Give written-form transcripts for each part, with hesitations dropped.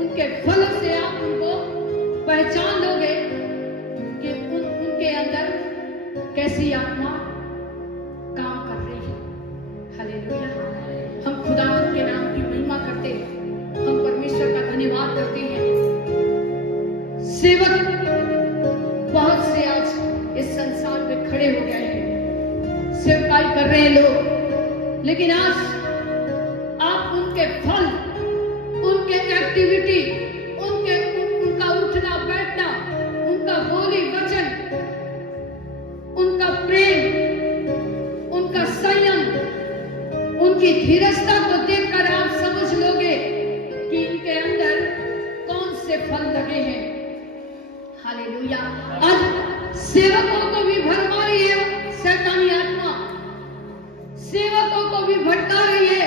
उनके फल से आप उनको पहचान लोगे कि उनके अंदर कैसी आत्मा काम कर रही है। हालेलुया। हम खुदावंद के नाम की महिमा करते हैं, हम परमेश्वर का धन्यवाद करते हैं। सेवक बहुत से आज इस संसार में खड़े हो गए हैं, सेवकाई कर रहे हैं लोग, लेकिन आज आप उनके फल, उनके एक्टिविटी, उनका उठना बैठना, उनका बोली वचन, उनका प्रेम, उनका संयम, उनकी धीरजता को देखकर आप समझ लोगे कि इनके अंदर कौन से फल लगे हैं। हालेलुया। आज सेवकों को भी भरमा रही है शैतानी आत्मा, सेवकों को भी भटका रही है।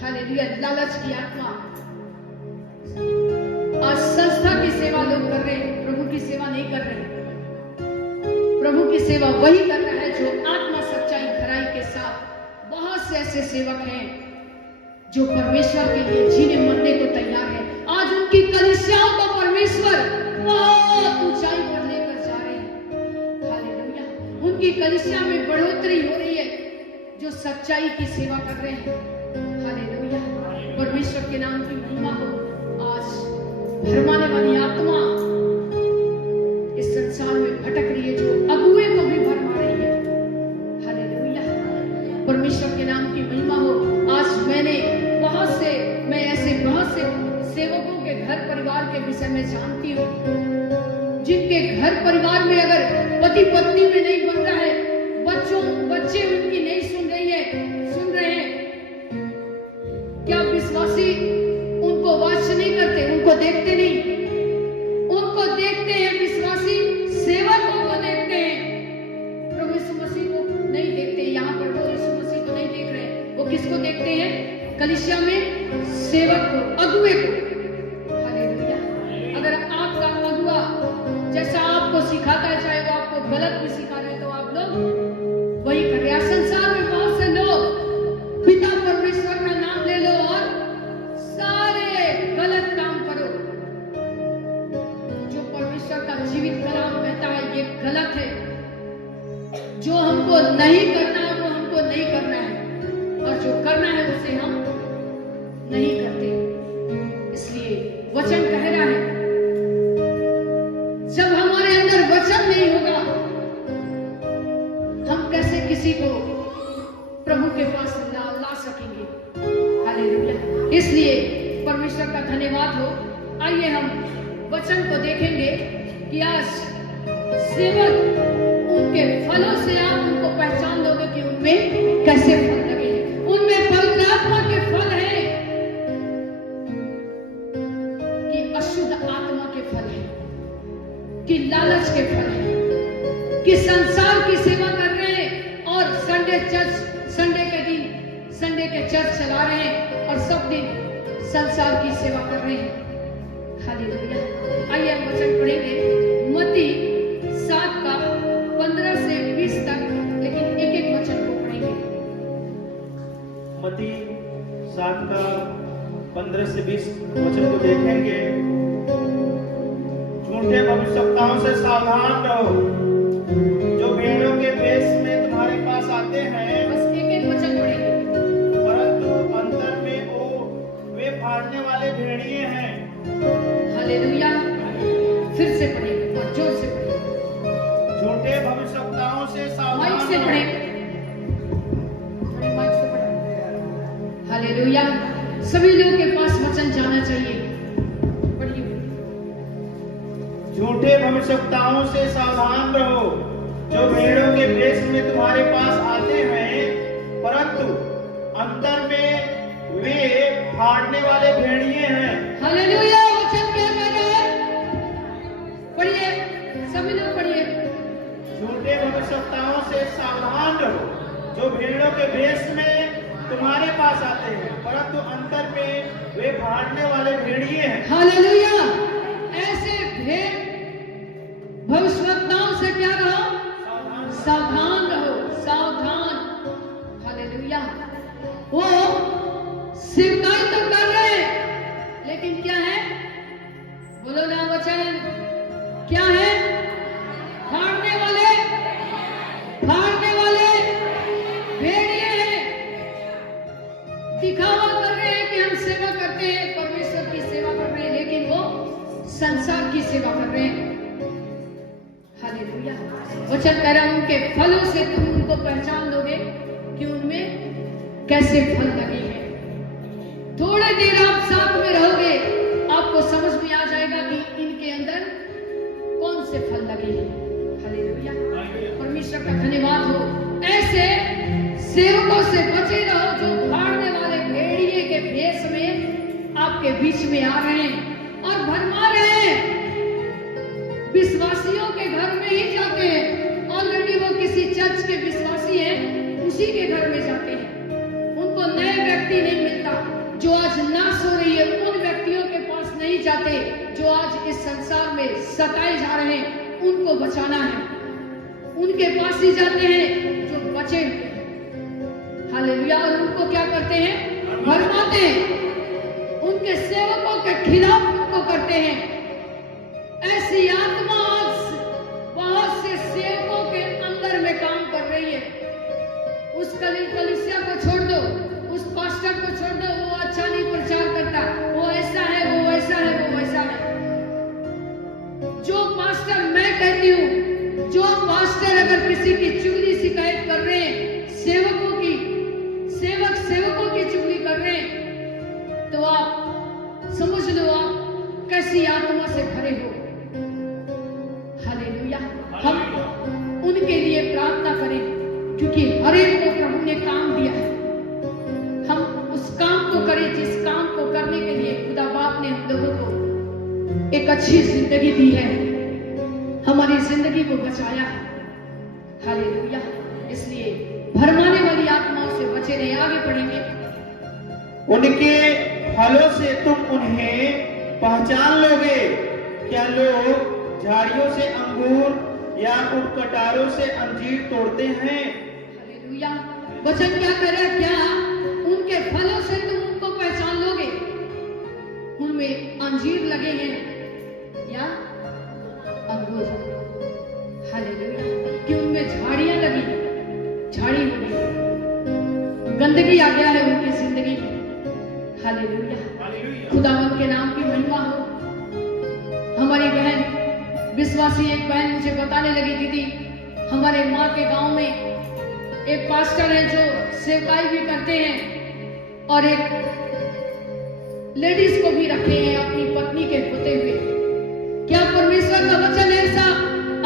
हालेलुया। लालच की आत्मा। आज संस्था की सेवा लोग कर रहे हैं, प्रभु की सेवा नहीं कर रहे। प्रभु की सेवा वही कर रहा है जो आत्मा सच्चाई खराई के साथ। बहुत से ऐसे सेवक हैं जो परमेश्वर के लिए जीने मरने को तैयार है। आज उनकी कलीसियाओं को परमेश्वर बहुत ऊंचाई पर लेकर जा रहे हैं। हालेलुया। उनकी कलीसिया में बढ़ोतरी हो रही है जो सच्चाई की सेवा कर रहे हैं। हालेलुया। परमेश्वर के नाम की महिमा हो। आज भरमाने वाली आत्मा इस संसार में भटक रही है जो अगुए को भी भरमा रही है। हालेलुया। परमेश्वर के नाम की महिमा हो। आज मैं ऐसे बहुत से सेवकों के घर परिवार के विषय में जानती हूँ, जिनके घर परिवार में अगर पति पत्नी में नहीं बन रहा है, बच्चे उनकी नहीं सुन रहे हैं, क्या विश्वासी उनको वाच नहीं करते, उनको देखते नहीं, उनको देखते हैं विश्वासी सेवकों को देखते हैं, प्रभु यीशु मसीह को नहीं देखते। यहाँ पर वो यीशु मसीह को नहीं देख रहे, वो किसको देखते हैं? कलीसिया में सेवक को, अगुए को। हालेलुया। अगर आपका अगुआ जैसा आपको सिखाता है, चाहे वो आपको गलत भी सिखा रहे, तो आप लोग वही कर रहे हैं। संसार में बहुत से लोग पिता परमेश्वर का नाम ले लो और सारे गलत काम करो। जो परमेश्वर का जीवित कलाम कहता है ये गलत है, जो हमको नहीं करना है वो हमको नहीं करना है, और जो करना है उसे हम नहीं करते। इसलिए वचन कह रहा है, जब हमारे अंदर वचन नहीं होगा, हम कैसे किसी को प्रभु के पास ला सकेंगे। हालेलुया। इसलिए परमेश्वर का धन्यवाद हो। आइए हम वचन को देखेंगे कि आज सेवक उनके फलों से आप उनको पहचान लोगे कि उनमें कैसे फल लगे हैं। उनमें पवित्र आत्मा के फल हैं कि अशुद्ध आत्मा के फल हैं, कि लालच के फल हैं, कि संसार की सेवा कर रहे हैं और संडे के चर्च चला रहे हैं और सब दिन संसार की सेवा कर रहे हैं। हालेलुया। आइए हम वचन पढ़ेंगे मत्ती 7 का 15 से 20 तक, लेकिन एक एक वचन को पढ़ेंगे। मत्ती 7 का 15 से 20 वचन को देखेंगे। झूठे भविष्यवक्ताओं से सावधान रहो, जो भेड़ों के वेश में तुम्हारे पास आते हैं, बस एक एक वचन पढ़ेंगे, परंतु अंतर में वे फाड़ने वाले भेड़िए हैं। हालेलुया। फिर से पढ़ेंगे और जोर से पढ़ेंगे। झूठे भविष्यवक्ताओं से सावधान माइक से रहो। पढ़ेंगे, माइक से पढ़ेंगे। हालेलुया। सभी लोगों के पास वचन जाना चाहिए। पढ़िए। झूठे भविष्यवक्ताओं से सावधान रहो, जो भेड़ों के वेश में तुम्हारे पास आते हैं, परंतु अंतर में वे फाड़ने वाले भेड़िए हैं। हालेलुया। वचन क्या कह रहा है? पढ़िए, सभी लोग पढ़िए। झूठे भविष्यवक्ताओं से सावधान रहो, जो भेड़ों के वेश में तुम्हारे पास आते हैं, परंतु अंतर में वे फाड़ने वाले भेड़िए हैं। हालेलुया। ऐसे भविष्यवक्ताओं से क्या रहो? सावधान रहो, सावधान। हालेलुया। वो सेवकाई तो कर रहे हैं, बोलो ना वचन क्या है? फाड़ने वाले भेड़िए हैं। दिखावा कर रहे हैं कि हम सेवा करते हैं, परमेश्वर की सेवा कर रहे हैं, लेकिन वो संसार की सेवा कर रहे हैं। हालेलुया। वचन कह रहा है उनके फलों से तुम उनको पहचान लोगे कि उनमें कैसे फल लगे हैं। थोड़ी देर आप साथ में रहोगे, आपको समझ में आ जाएगा कि इनके अंदर कौन से फल लगे हैं। हालेलुया। परमेश्वर का धन्यवाद हो। ऐसे सेवकों से बचे रहो जो फाड़ने वाले भेड़िए के भेष में आपके बीच में आ रहे हैं और भरमा रहे हैं। विश्वासियों के घर में ही जाते हैं। ऑलरेडी वो किसी चर्च के विश्वासी हैं, उसी के घर में जाते हैं। उनको नए व्यक्ति नहीं मिलता। जो आज नाश हो रही है उन व्यक्तियों के पास नहीं जाते जो आज इस संसार में सताए जा रहे हैं, उनको बचाना है। उनके पास ही जाते हैं जो बचे हुए हैं। हालेलुया। और उनको क्या करते हैं? भरमाते हैं। उनके सेवकों के खिलाफ उनको करते हैं। ऐसी आत्मा आज बहुत से सेवकों के अंदर में काम कर रही है। उस कलीसिया को छोड़ दो, उस पास्टर को छोड़ दो, वो अच्छा नहीं प्रचार करता, वो ऐसा है, वो वैसा है, वो वैसा है। जो पास्टर मैं कहती हूँ, जो पास्टर अगर किसी की चुगली शिकायत कर रहे हैं, सेवकों की चुगली कर रहे हैं, तो आप समझ लो आप कैसी आत्मा से भरे हो। हालेलुया। हम उनके लिए प्रार्थना करें क्योंकि हर एक को प्रभु ने काम दिया है। हम उस काम को करें जिस काम को करने के लिए खुदा बाप ने हम लोगों को एक अच्छी जिंदगी दी है, हमारी जिंदगी को बचाया है। हालेलुया। इसलिए भरमाने वाली आत्माओं से बचे रहे। आगे पढ़ेंगे। उनके फलों से तुम उन्हें पहचान लोगे। क्या लोग झाड़ियों से अंगूर या उटकटारों से अंजीर तोड़ते हैं? हालेलुया। वचन क्या करे? क्या उनके फलों से तुम उनको पहचान लोगे? उनमें अंजीर लगे हैं या अंगूर? हालेलुया। कि उनमें झाड़ियां लगी, झाड़ी लगी, गंदगी आ गया है उनकी जिंदगी में। हालेलुया। खुदावंत के नाम की महिमा हो। हमारी बहन विश्वासी एक बहन मुझे बताने लगी, दीदी हमारे माँ के गांव में एक पास्टर है जो सेवकाई भी करते हैं और एक लेडीज को भी रखे हैं अपनी पत्नी के होते हुए। क्या परमेश्वर का वचन ऐसा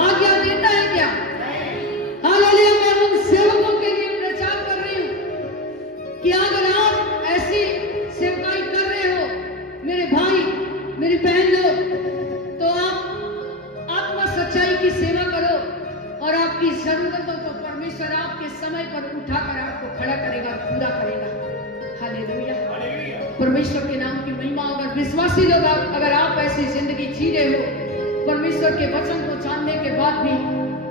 आज्ञा देता है क्या? हालेलुया। मैं उन सेवकों के लिए प्रचार कर रही हूँ कि अगर आप ऐसी सेवकाई कर रहे हो मेरे भाई मेरी बहन लोग, तो आप आत्मा सच्चाई की सेवा करो और आपकी जरूरतों को परमेश्वर आपके समय पर उठाकर आपको खड़ा करेगा, पूरा करेगा। हालेलुया। परमेश्वर के नाम की महिमा। अगर विश्वासी लोग अगर आप ऐसी जिंदगी जी रहे हो परमेश्वर के वचन को जानने के बाद भी,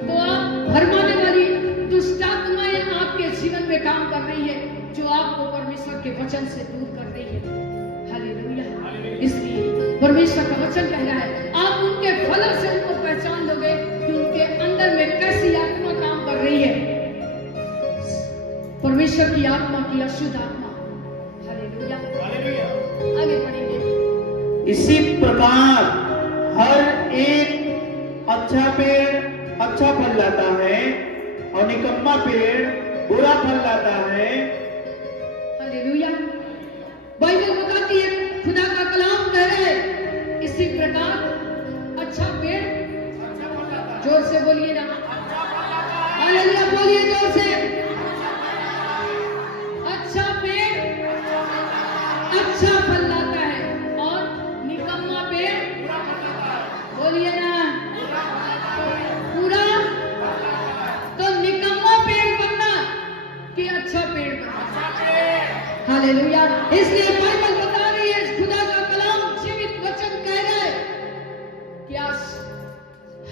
तो आप भरमाने वाली दुष्ट आत्माएं आपके जीवन में काम कर रही है जो आपको परमेश्वर के वचन से दूर कर रही है। हालेलुया। इसलिए परमेश्वर का वचन कह रहा है आप उनके फलों से उनको पहचान लोगे कि उनके अंदर में कैसी आत्मा काम कर रही है। परमेश्वर की आत्मा की अशुद्ध आत्मा। हालेलुया। आगे बढ़ेंगे। इसी प्रकार हर एक अच्छा पेड़ अच्छा फल लाता है और निकम्मा पेड़ बुरा फल लाता है। हालेलुया। बाइबल बताती है, खुदा का कलाम कह रहा है इसी प्रकार अच्छा पेड़, जोर से बोलिए ना, हालेलुया बोलिए जोर से, अच्छा पेड़ अच्छा फल लाता है और निकम्मा पेड़ बोलिए ना पूरा। तो निकम्मा पेड़ बनना कि अच्छा पेड़ बनना। हालेलुया। इसलिए बाइबल बता रही है, खुदा का कलाम जीवित वचन कह रहा है कि आज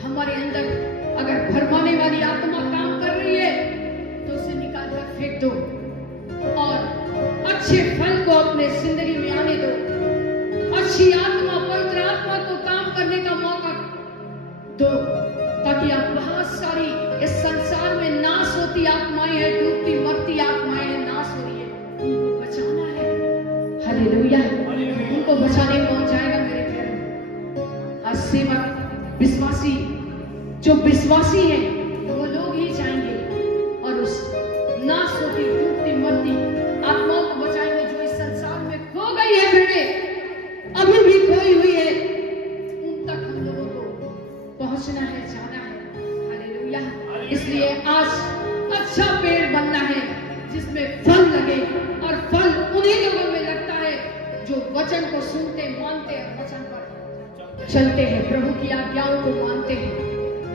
हमारे अंदर अगर भरमाने वाली आत्मा काम कर रही है तो दो, ताकि आप बहुत सारी इस संसार में नाश होती आत्माएं हैं, डूबती मरती आत्माएं हैं, नाश हो रही है, उनको बचाना है। हालेलुया, उनको बचाने कौन जाएगा मेरे प्यारे? आज सेवक विश्वासी, जो विश्वासी है वो लोग ही जाएंगे और उस नाश होती डूबती मरती आत्माओं को बचाएंगे जो इस संसार में खो गई है, भेड़े अभी भी खोई हुई है, उन तक हम लोगों को पहुंचना है, जाना है। हालेलुया। इसलिए आज अच्छा पेड़ बनना है जिसमें फल लगे, और फल उन्हीं लोगों में लगता है जो वचन को सुनते, मानते हैं, वचन पर चलते हैं, प्रभु की आज्ञाओं को मानते हैं।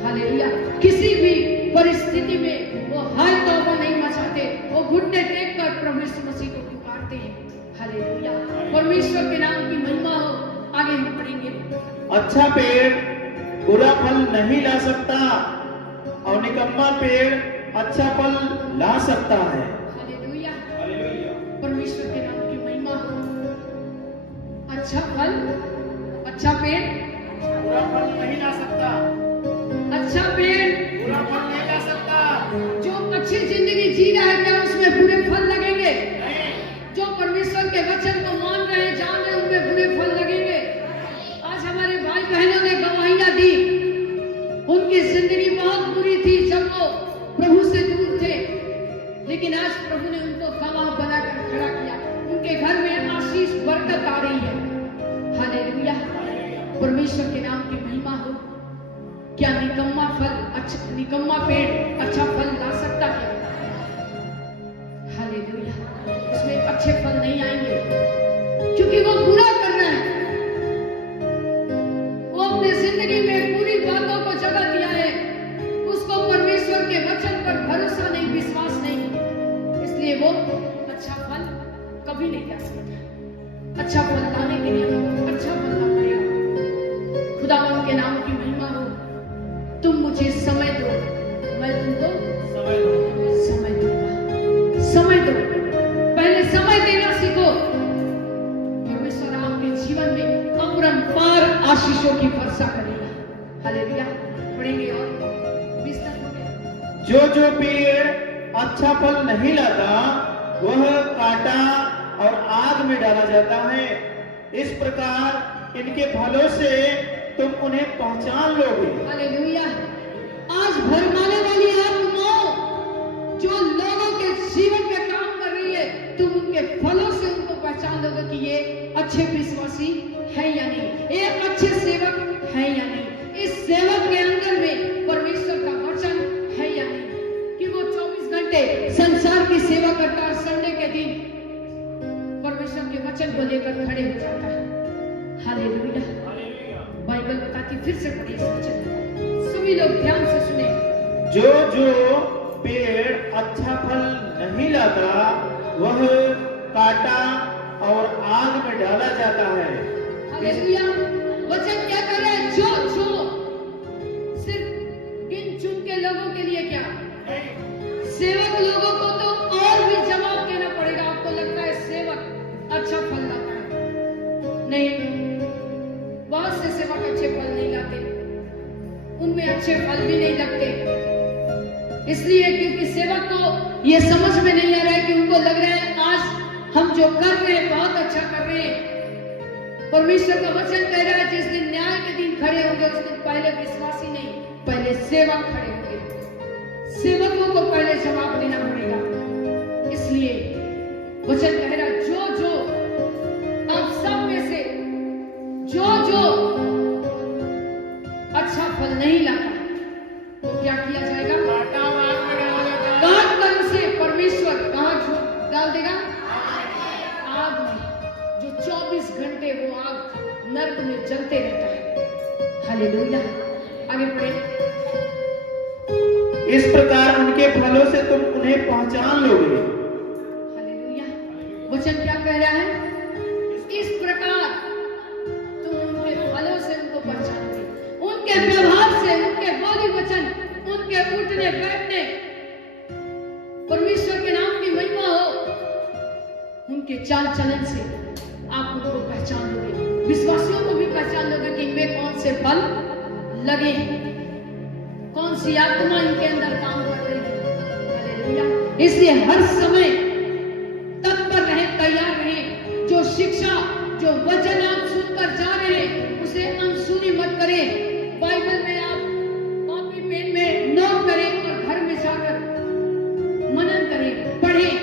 हालेलुया। किसी भी परिस्थिति में वो हाय तौबा नहीं मचाते, वो घुटने टेक कर प्रभु यीशु मसीह को पुकारते हैं। हालेलुया। परमेश्वर के नाम की महिमा हो। आगे हम पढ़ेंगे। अच्छा पेड़ बुरा फल नहीं ला सकता और निकम्मा पेड़ अच्छा फल ला सकता है। हालेलुया। परमेश्वर के नाम की महिमा हो। अच्छा फल, अच्छा पेड़ बुरा फल नहीं ला सकता, अच्छा पेड़ बुरा फल नहीं ला सकता। जो अच्छी जिंदगी जी रहा है, क्या उसमें बुरे फल लगेंगे? नहीं। जो परमेश्वर के वचन को मान रहे हैं, जान रहे हैं, उनमें बुरे फल लगेंगे। आज हमारे भाई बहनों ने गवाहियां दी, उनकी जिंदगी बहुत बुरी थी जब वो प्रभु से दूर थे, लेकिन आज प्रभु ने उनको गवाह बनाकर खड़ा किया। उनके घर में आशीष बरकत आ रही है। हालेलुया। परमेश्वर के नाम की महिमा हो। क्या निकम्मा पेड़ अच्छा फल ला सकता है? हालेलुया। इसमें अच्छे फल नहीं आएंगे क्योंकि वो बुरा कर रहा है, वो अपने जिंदगी में बुरी बातों को जगह दिया है, उसको परमेश्वर के वचन पर भरोसा नहीं, विश्वास नहीं, इसलिए वो अच्छा फल कभी नहीं ला सकता। अच्छा फल लाने के लिए हमको अच्छा बनना पड़ेगा। खुदावन के नाम की महिमा हो। तुम मुझे समय दो, मैं तुमको समय दूंगा। समय दो, पहले समय देना सीखो। परमेश्वर आपके जीवन में अपरंपार आशीषों की वर्षा करेगा। हालेलुया। पढ़ेंगे और 20 तक हो गया। जो पेड़ अच्छा फल नहीं लाता वह काटा और आग में डाला जाता है। इस प्रकार इनके फलों से तुम उन्हें पहचान लोगे। हालेलुया। आज भरमाने वाली आत्माओं जो लोगों के जीवन में काम कर रही है, तुम उनके फलों से उनको पहचान लोगे कि ये अच्छे विश्वासी है या नहीं, ये अच्छे सेवक है या नहीं, इस सेवक के अंदर में परमेश्वर का वचन है या नहीं, कि वो 24 घंटे संसार की सेवा करता है, संडे के दिन परमेश्वर के वचन को लेकर खड़े हो जाता है। हालेलुया। बाइबल बताती, फिर से पढ़िए इस वचन को, सभी लोग ध्यान से सुने। जो पेड़ अच्छा फल नहीं लाता वह काटा और आग में डाला जाता है। हालेलुया। वचन क्या कर रहा है? जो सिर्फ गिन चुन के लोगों के लिए क्या, सेवक लोगों को तो और भी जवाब देना पड़ेगा। आपको लगता है सेवक अच्छा फल लाता है? नहीं, बहुत से सेवक अच्छे फल नहीं लाते, उनमें अच्छे फल भी नहीं लगते। इसलिए क्योंकि सेवक को ये समझ में नहीं आ रहा है, कि उनको लग रहा है आज हम जो कर रहे हैं बहुत अच्छा कर रहे हैं। परमेश्वर का वचन कह रहा है जिस दिन न्याय के दिन खड़े होंगे उस दिन पहले विश्वासी नहीं, पहले सेवक खड़े होंगे। सेवकों को पहले जवाब देना पड़ेगा। इसलिए वचन कह रहा है जो आप सब में से जो अच्छा फल नहीं लाता तो क्या किया जाएगा? काट कर उसे परमेश्वर कहां डाल देगा? आग में, जो 24 घंटे वो आग नरक में जलते रहता है। हालेलुया। आगे पढ़े। इस प्रकार उनके फलों से तुम उन्हें पहचान लोगे। हालेलुया। वचन क्या कह रहा है? इस प्रकार तुम उनके फलों से उनको पहचानोगे, उनके व्यवहार से, उनके बोली वचन, उनके उठने बैठने, परमेश्वर के नाम की महिमा हो, उनके चाल चलन से आप उनको पहचान लोगे। विश्वासियों को भी पहचान लोगे कि इनमें कौन से फल लगे हैं। कौन सी आत्मा इनके अंदर काम कर रही है। हालेलुया। इसलिए हर समय तत्पर रहे, तैयार रहे। जो शिक्षा, जो वचन आप सुनकर जा रहे हैं उसे अनसुनी मत करें। बाइबल में आप कॉपी पेन में नोट करें और घर में जाकर मनन करें, पढ़ें।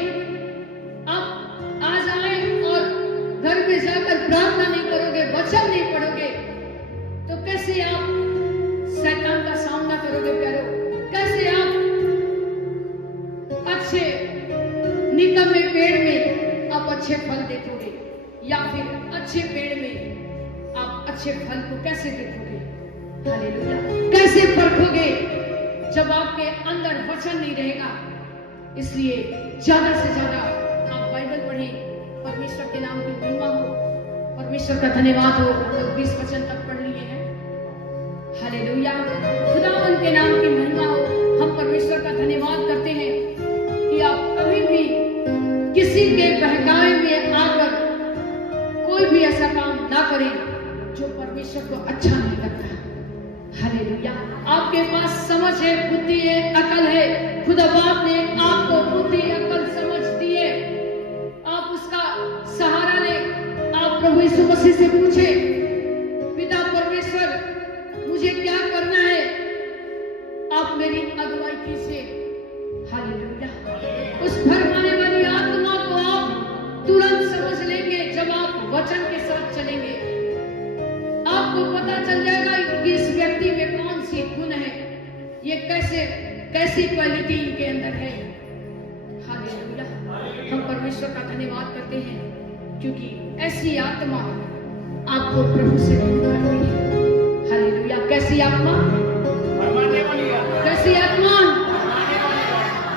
आप आज आए और घर में जाकर प्रार्थना नहीं करोगे, वचन नहीं पढ़ोगे तो कैसे आप शैतान का सामना करोगे प्यारो? कैसे आप अच्छे निकम्मे पेड़ में आप अच्छे फल देखोगे, या फिर अच्छे पेड़ में आप अच्छे फल को कैसे देखोगे? हालेलुया। कैसे परखोगे जब आपके अंदर वचन नहीं रहेगा? इसलिए ज्यादा से ज्यादा आप बाइबल पढ़ें। परमेश्वर के नाम की महिमा हो, परमेश्वर का धन्यवाद हो। हम लोग 20 वचन तक पढ़ लिए हैं। हालेलुया। खुदावन के नाम की महिमा हो। हम परमेश्वर का धन्यवाद करते हैं कि आप कभी भी किसी के बहकावे में आकर कोई भी ऐसा काम ना करें जो परमेश्वर को अच्छा नहीं लगता। हालेलुया। आपके पास समझ है, बुद्धि है, अकल है। खुदा बाप ने आपको बुद्धि, अकल, समझ दी है। आप उसका सहारा लें। आप प्रभु यीशु मसीह से पूछे, पिता परमेश्वर मुझे क्या करना है? आप मेरी अगुवाई कीजिए। हालेलुया। उस भरमाने वाली आत्मा को आप तुरंत समझ लेंगे जब आप वचन के साथ चलेंगे। आपको पता चल जाएगा कि इस व्यक्ति में कौन सी गुण है, ये कैसी क्वालिटी इनके अंदर है। हालेलुया। हम परमेश्वर का धन्यवाद करते हैं क्योंकि ऐसी आत्मा आपको प्रभु से दूर करती है। हालेलुया। कैसी आत्मा? भरमाने वाली आत्मा। कैसी आत्मा?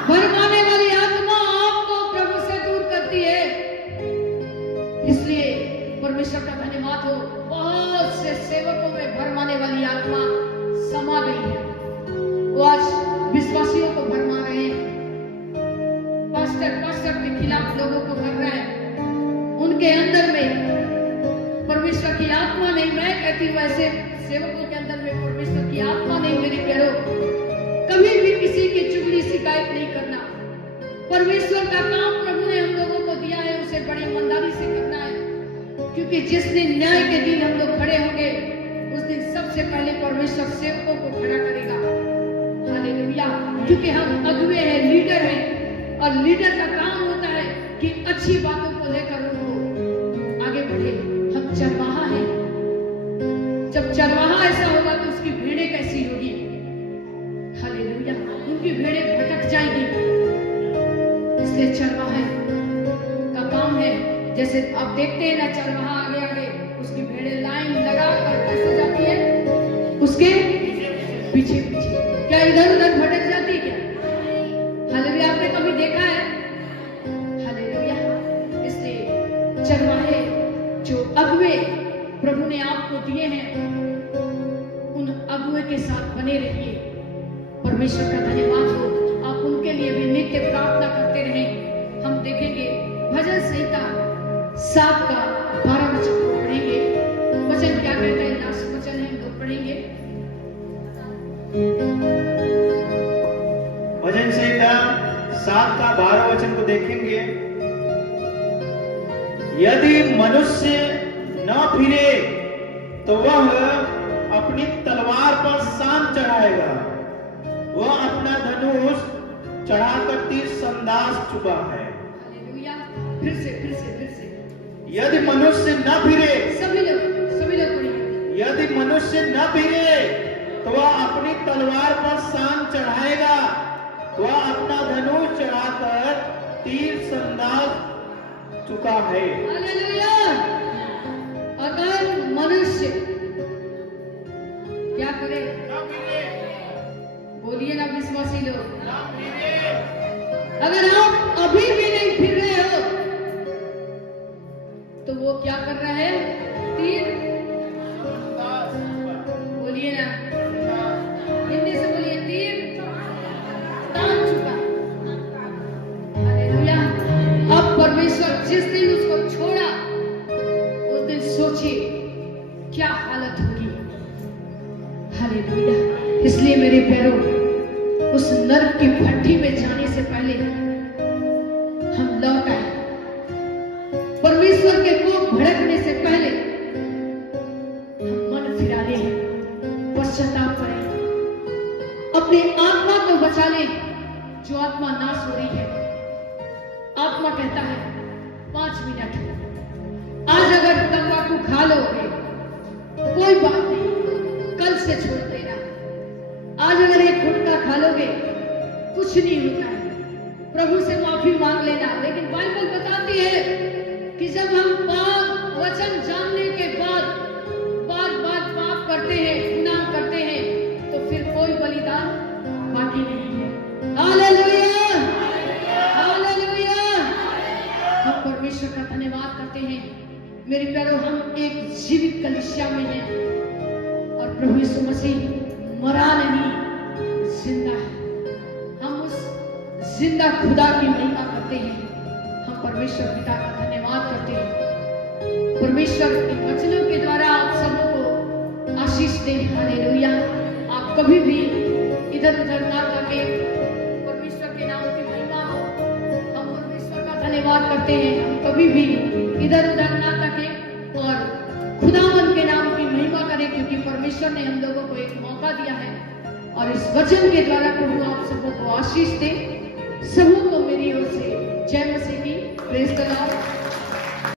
भरमाने वाली आत्मा आपको प्रभु से दूर करती है। इसलिए परमेश्वर का धन्यवाद हो। बहुत से सेवकों में भरमाने वाली आत्मा समा गई है। वो आज विश्वासियों को भरमा रहे हैं। पास्टर के खिलाफ लोगों को भर रहा है। उनके अंदर में परमेश्वर की आत्मा नहीं। मैं कहती हूँ ऐसे सेवकों के अंदर में परमेश्वर की आत्मा नहीं। मेरे प्यारो, कभी भी किसी की चुगली शिकायत नहीं करना। परमेश्वर का काम प्रभु ने हम लोगों को दिया है, उसे बड़ी ईमानदारी से करना है। क्योंकि जिस दिन न्याय के दिन हम लोग खड़े होंगे उस दिन सबसे पहले परमेश्वर सेवकों को खड़ा करेगा। हालेलुया। क्योंकि हम अगुवे हैं, लीडर हैं, और लीडर का काम होता है कि अच्छी बातों को लेकर उनको आगे बढ़े। हम चरवाहा हैं। जब चरवाहा ऐसा होगा तो उसकी भेड़ें कैसी होगी? हालेलुया। उनकी भेड़ें भटक जाएंगी। इसलिए चरवाहे का काम है, जैसे आप देखते हैं ना, चरवाहा आगे आगे उसकी भेड़ें लाइन लगा कर कैसे जाती है, उसके पीछे पीछे। क्या इधर उधर भटक जाती क्या? हालेलुया। आपने कभी देखा है? हालेलुया। इसलिए चरवाहे जो अगुवे प्रभु ने आपको दिए हैं, उन अगुवे के साथ बने रहिए। परमेश्वर का धन्यवाद हो। आप उनके लिए भी नित्य प्रार्थना करते रहें। हम देखेंगे भजन संहिता 7 का 12 वचन को पढ़ेंगे। वचन क्या कहता है? लास्ट वचन है, हम लोग पढ़ेंगे। भजन संहिता 7 का 12 वचन को देखेंगे। यदि मनुष्य न फिरे तो वह अपनी तलवार पर शान चढ़ाएगा। वह अपना धनुष चढ़ाकर तीर संदास चुका है। हालेलुया। फिर से। यदि मनुष्य न फिरे, सभी लोग पढ़िए। यदि मनुष्य न फिरे तो वह अपनी तलवार पर शान चढ़ाएगा। वह अपना धनुष चढ़ाकर तीर संदास चुका है। हालेलुया। अगर मनुष्य क्या करे? बोलिए ना विश्वासी लोग, अगर आप अभी भी नहीं फिर रहे हो तो वो क्या कर रहा है? तीर। बोलिए ना, हिंदी से बोलिए, तीर तान चुका। हालेलुया। अब परमेश्वर जिस दिन उसको छोड़ा उस दिन सोचिए क्या हालत होगी। हालेलुया। इसलिए मेरे प्यारों, उस नर्क की भट्ठी में जाने से पहले हम लौट आए। परमेश्वर के कोप भड़कने से पहले हम मन फिरा लें, पश्चाताप करें, अपने आत्मा को बचा लें जो आत्मा नाश हो रही है। आत्मा कहता है 5 मिनट, आज अगर तंबाकू खा लोगे कोई बात नहीं, कल से छोड़ देना। आज अगर एक गुटखा खा लोगे कुछ नहीं होता है, प्रभु से माफी मांग लेना। लेकिन बाइबल बताती है कि जब हम पाप वचन जानने के बाद बार बार पाप करते हैं, गुनाह करते हैं, तो फिर कोई बलिदान बाकी नहीं है। Hallelujah, hallelujah. हम परमेश्वर का धन्यवाद करते हैं। मेरे प्यारों, हम एक जीवित कलीसिया में हैं और प्रभु यीशु मसीह मरा नहीं, जिंदा है। हम उस जिंदा खुदा की महिमा करते हैं। हम परमेश्वर पिता का धन्यवाद करते हैं। परमेश्वर के वचनों के द्वारा आप सबको आशीष दे। हालेलुया। आप कभी भी इधर उधर ना ताके, परमेश्वर के नाम की महिमा हो। हम परमेश्वर का धन्यवाद करते हैं। हम कभी भी इधर उधर ना ताके और खुदावन के नाम की महिमा करें, क्योंकि परमेश्वर ने हम लोगों को एक मौका दिया है और इस वचन के द्वारा प्रभु आप सबों को आशीष दे। सबों को मेरी ओर से जय मसीह की। Praise the Lord.